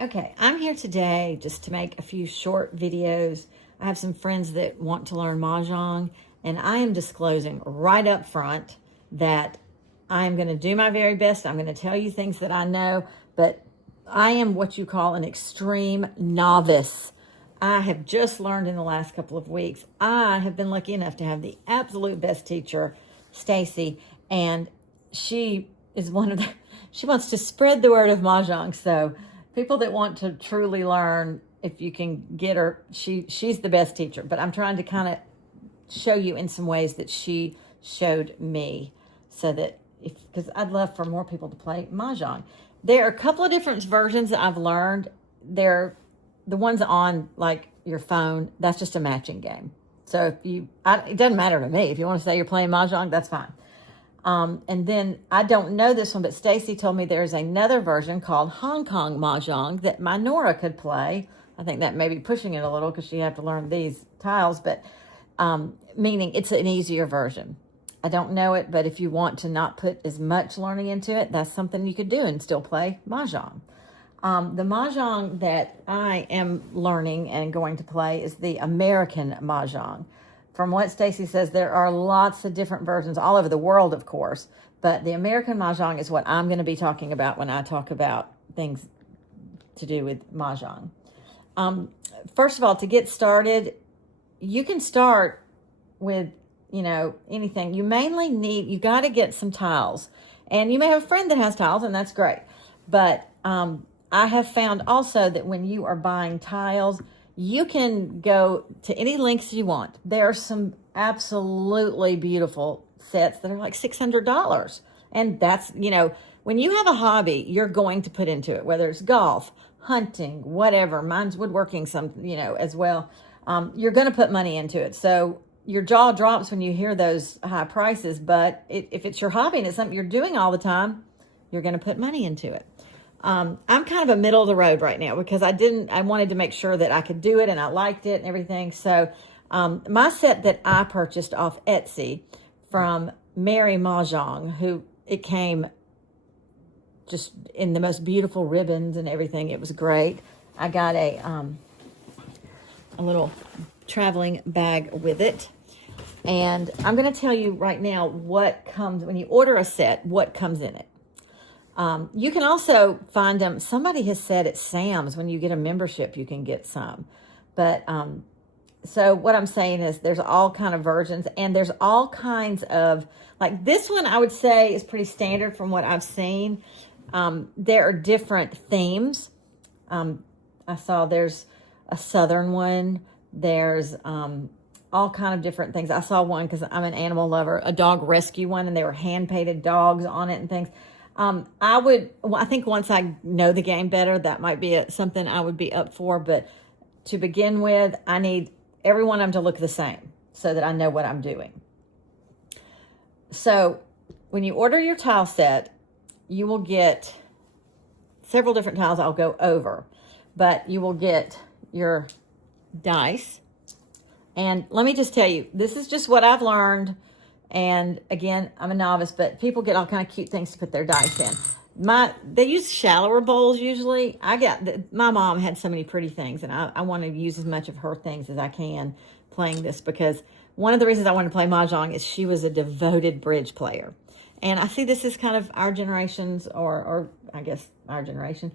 Okay, I'm here today just to make a few short videos. I have some friends that want to learn Mahjong, and I am disclosing right up front that I'm going to do my very best. I'm going to tell you things that I know, but I am what you call an extreme novice. I have just learned in the last couple of weeks. I have been lucky enough to have the absolute best teacher, Stacy, and she is she wants to spread the word of Mahjong. So people that want to truly learn, if you can get her, she's the best teacher. But I'm trying to kind of show you in some ways that she showed me, so that because I'd love for more people to play Mahjong. There are a couple of different versions that I've learned. They're the ones on like your phone. That's just a matching game. So it doesn't matter to me. If you want to say you're playing Mahjong, that's fine. And then I don't know this one, but Stacy told me there's another version called Hong Kong Mahjong that my Nora could play. I think that may be pushing it a little because she have to learn these tiles, but meaning it's an easier version. I don't know it, but if you want to not put as much learning into it, that's something you could do and still play Mahjong. The Mahjong that I am learning and going to play is the American Mahjong. From what Stacy says, there are lots of different versions all over the world, of course, but the American Mahjong is what I'm going to be talking about when I talk about things to do with Mahjong. First of all, to get started, you can start with, anything. You mainly you got to get some tiles, and you may have a friend that has tiles, and that's great. But I have found also that when you are buying tiles, you can go to any lengths you want. There are some absolutely beautiful sets that are like $600. And that's, when you have a hobby, you're going to put into it, whether it's golf, hunting, whatever. Mine's woodworking, as well. You're going to put money into it. So your jaw drops when you hear those high prices. But if it's your hobby and it's something you're doing all the time, you're going to put money into it. I'm kind of a middle of the road right now because I wanted to make sure that I could do it and I liked it and everything. So my set that I purchased off Etsy from Mary Mahjong, who it came just in the most beautiful ribbons and everything. It was great. I got a little traveling bag with it. And I'm going to tell you right now what comes when you order a set, what comes in it. You can also find them. Somebody has said at Sam's, when you get a membership, you can get some. But so what I'm saying is there's all kind of versions, and there's all kinds of, like this one I would say is pretty standard from what I've seen. There are different themes. I saw there's a Southern one. There's all kind of different things. I saw one because I'm an animal lover, a dog rescue one, and they were hand-painted dogs on it and things. I think once I know the game better, that might be something I would be up for. But to begin with, I need every one of them to look the same so that I know what I'm doing. So when you order your tile set, you will get several different tiles I'll go over. But you will get your dice. And let me just tell you, this is just what I've learned. And again, I'm a novice, but people get all kind of cute things to put their dice in. They use shallower bowls usually. My mom had so many pretty things, and I want to use as much of her things as I can playing this, because one of the reasons I wanted to play Mahjong is she was a devoted bridge player. And I see this as kind of our generation's, or I guess our generation,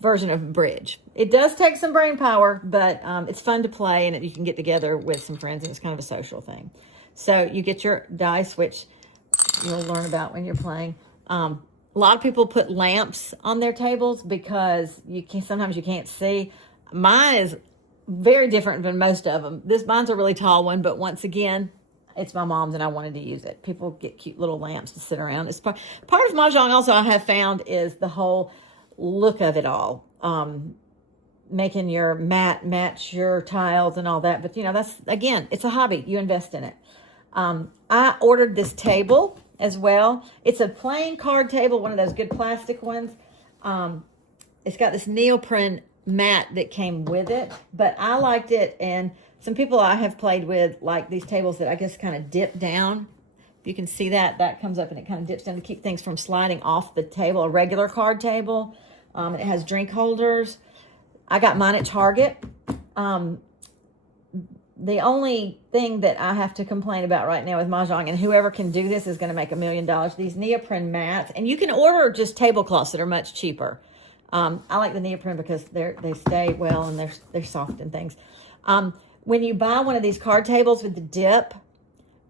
version of bridge. It does take some brain power, but it's fun to play, and you can get together with some friends, and it's kind of a social thing. So you get your dice, which you'll learn about when you're playing. A lot of people put lamps on their tables because sometimes you can't see. Mine is very different than most of them. Mine's a really tall one, but once again, it's my mom's and I wanted to use it. People get cute little lamps to sit around. It's part of Mahjong also I have found is the whole look of it all. Making your mat match your tiles and all that. But, that's, again, it's a hobby. You invest in it. I ordered this table as well. It's a plain card table, one of those good plastic ones. It's got this neoprene mat that came with it, but I liked it. And some people I have played with like these tables that I guess kind of dip down. If you can see that comes up and it kind of dips down to keep things from sliding off the table, a regular card table. It has drink holders. I got mine at Target. The only thing that I have to complain about right now with Mahjong, and whoever can do this is going to make $1 million, these neoprene mats. And you can order just tablecloths that are much cheaper. I like the neoprene because they stay well and they're soft and things. When you buy one of these card tables with the dip,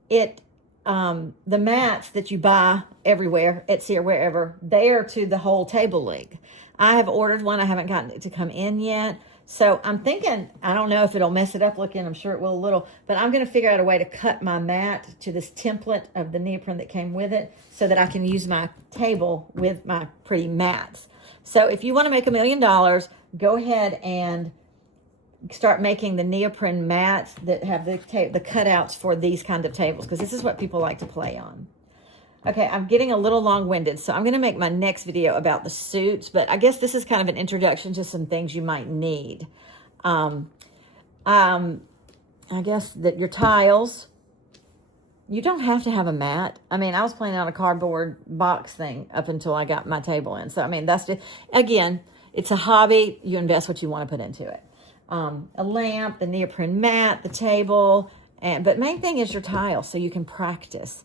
the mats that you buy everywhere, Etsy or wherever, they are to the whole table leg. I have ordered one. I haven't gotten it to come in yet. So I'm thinking, I don't know if it'll mess it up looking. I'm sure it will a little. But I'm going to figure out a way to cut my mat to this template of the neoprene that came with it so that I can use my table with my pretty mats. So if you want to make $1 million, go ahead and start making the neoprene mats that have the cutouts for these kind of tables, because this is what people like to play on. Okay, I'm getting a little long-winded, so I'm going to make my next video about the suits, but I guess this is kind of an introduction to some things you might need. I guess that your tiles, you don't have to have a mat. I mean, I was playing on a cardboard box thing up until I got my table in. So, I mean, that's just, again, it's a hobby. You invest what you want to put into it. A lamp, the neoprene mat, the table, but main thing is your tile so you can practice.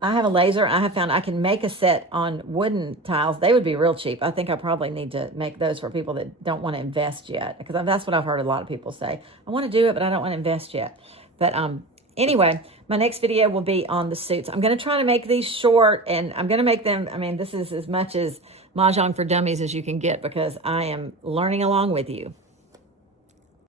I have a laser. I have found I can make a set on wooden tiles. They would be real cheap. I think I probably need to make those for people that don't want to invest yet, because that's what I've heard a lot of people say. I want to do it, but I don't want to invest yet. But anyway, my next video will be on the suits. I'm going to try to make these short, and I'm going to make them, I mean, this is as much as Mahjong for Dummies as you can get, because I am learning along with you.